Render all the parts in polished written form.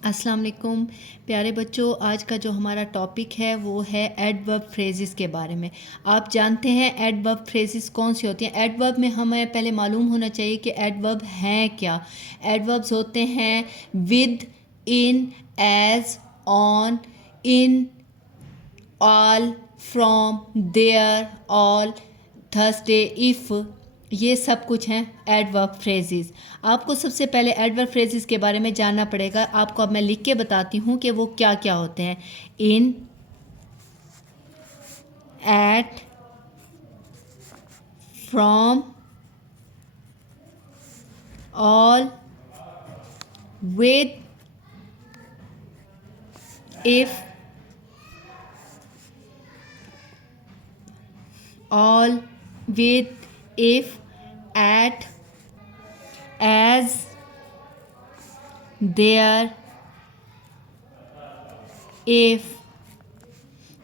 अस्सलाम वालेकुम प्यारे बच्चों। आज का जो हमारा टॉपिक है वो है एडवर्ब फ्रेजेस के बारे में। आप जानते हैं एडवर्ब फ्रेजेस कौन सी होती हैं। एडवर्ब में हमें पहले मालूम होना चाहिए कि एडवर्ब हैं क्या। एडवर्ब्स होते हैं with, in, as, on, in, all, from, there, all, Thursday, if, ये सब कुछ हैं एडवर्ब फ्रेजेस। आपको सबसे पहले एडवर्ब फ्रेजेस के बारे में जानना पड़ेगा। आपको अब मैं लिख के बताती हूँ कि वो क्या क्या होते हैं। In, at, from, all, with, if, all, with, if, at, as, there, if,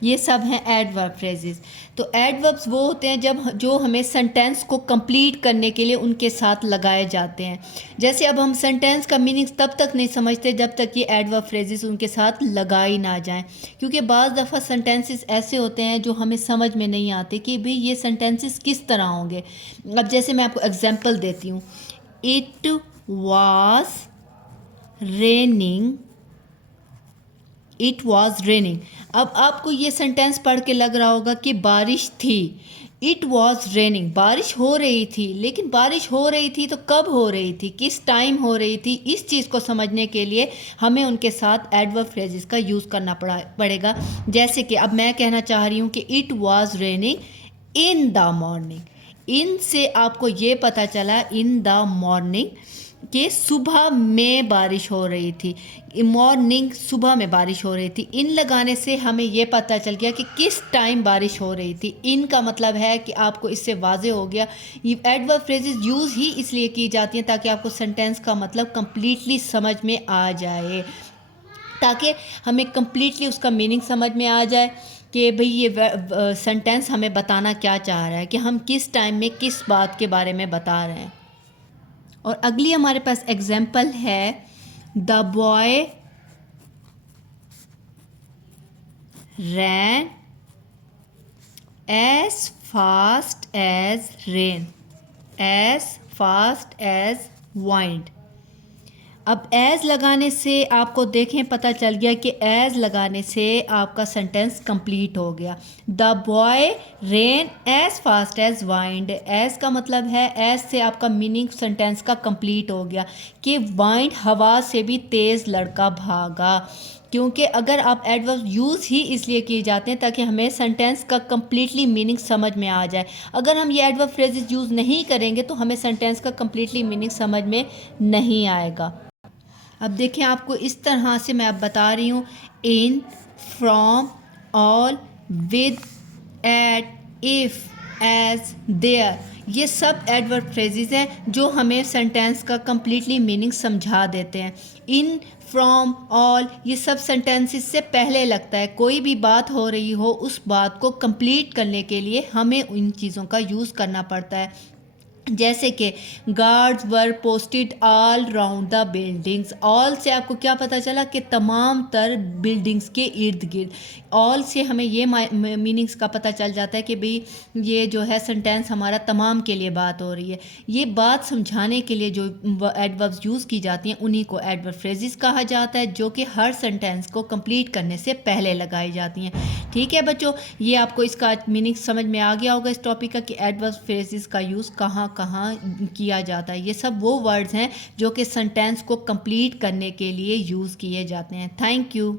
ये सब हैं एडवर्ब फ्रेजेस। तो एडवर्ब्स वो होते हैं जब जो हमें सेंटेंस को कंप्लीट करने के लिए उनके साथ लगाए जाते हैं। जैसे अब हम सेंटेंस का मीनिंग तब तक नहीं समझते जब तक ये एडवर्ब फ्रेजेस उनके साथ लगाई ना जाएं, क्योंकि बाज़ दफ़ा सेंटेंसेस ऐसे होते हैं जो हमें समझ में नहीं आते कि भाई ये सेंटेंसेस किस तरह होंगे। अब जैसे मैं आपको एग्जांपल देती हूँ। It was raining, it was raining. अब आपको ये सेंटेंस पढ़ के लग रहा होगा कि बारिश थी। इट वॉज रेनिंग, बारिश हो रही थी, लेकिन बारिश हो रही थी तो कब हो रही थी, किस टाइम हो रही थी। इस चीज़ को समझने के लिए हमें उनके साथ एडवर्ब फ्रेजेस का यूज़ करना पड़ेगा। जैसे कि अब मैं कहना चाह रही हूँ कि it was raining in the morning. इन से आपको ये पता चला इन द मॉर्निंग कि सुबह में बारिश हो रही थी। मॉर्निंग, सुबह में बारिश हो रही थी। इन लगाने से हमें ये पता चल गया कि किस टाइम बारिश हो रही थी। इन का मतलब है कि आपको इससे वाज़े हो गया ये एडवर्ब फ्रेजेस यूज़ ही इसलिए की जाती हैं ताकि आपको सेंटेंस का मतलब कंप्लीटली समझ में आ जाए, ताकि हमें कंप्लीटली उसका मीनिंग समझ में आ जाए कि भाई ये सेंटेंस हमें बताना क्या चाह रहा है, कि हम किस टाइम में किस बात के बारे में बता रहे हैं। और अगली हमारे पास एग्जाम्पल है the boy ran as fast as rain, as fast as wind. अब एज लगाने से आपको देखें पता चल गया कि एज लगाने से आपका सेंटेंस कंप्लीट हो गया। The boy ran as fast as wind. As का मतलब है, एज से आपका मीनिंग सेंटेंस का कंप्लीट हो गया कि वाइंड, हवा से भी तेज़ लड़का भागा। क्योंकि अगर आप एडवर्ब यूज़ ही इसलिए किए जाते हैं ताकि हमें सेंटेंस का कम्प्लीटली मीनिंग समझ में आ जाए। अगर हम ये एडवर्ब फ्रेजेस यूज़ नहीं करेंगे तो हमें सेंटेंस का कम्प्लीटली मीनिंग समझ में नहीं आएगा। अब देखें, आपको इस तरह से मैं अब बता रही हूँ। In, from, all, with, at, if, as, there, ये सब एडवर्ब फ्रेजेस हैं जो हमें सेंटेंस का कम्प्लीटली मीनिंग समझा देते हैं। इन, फ्रॉम, ऑल, ये सब सेंटेंसेस से पहले लगता है। कोई भी बात हो रही हो उस बात को कंप्लीट करने के लिए हमें इन चीज़ों का यूज़ करना पड़ता है। जैसे कि guards were posted all round the buildings. All से आपको क्या पता चला कि तमाम तर बिल्डिंग्स के इर्द गिर्द। ऑल से हमें ये मीनिंग्स का पता चल जाता है कि भाई ये जो है सेंटेंस हमारा तमाम के लिए बात हो रही है। ये बात समझाने के लिए जो एडवर्ब्स यूज़ की जाती हैं उन्हीं को एडवर्ब फ्रेजेस कहा जाता है, जो कि हर सेंटेंस को कंप्लीट करने से पहले लगाई जाती हैं। ठीक है बच्चों, ये आपको इसका मीनिंग समझ में आ गया होगा इस टॉपिक का कि एडवर्ब फ्रेजेस का यूज़ कहाँ कहाँ किया जाता है। ये सब वो वर्ड्स हैं जो कि सेंटेंस को कंप्लीट करने के लिए यूज़ किए जाते हैं। Thank you.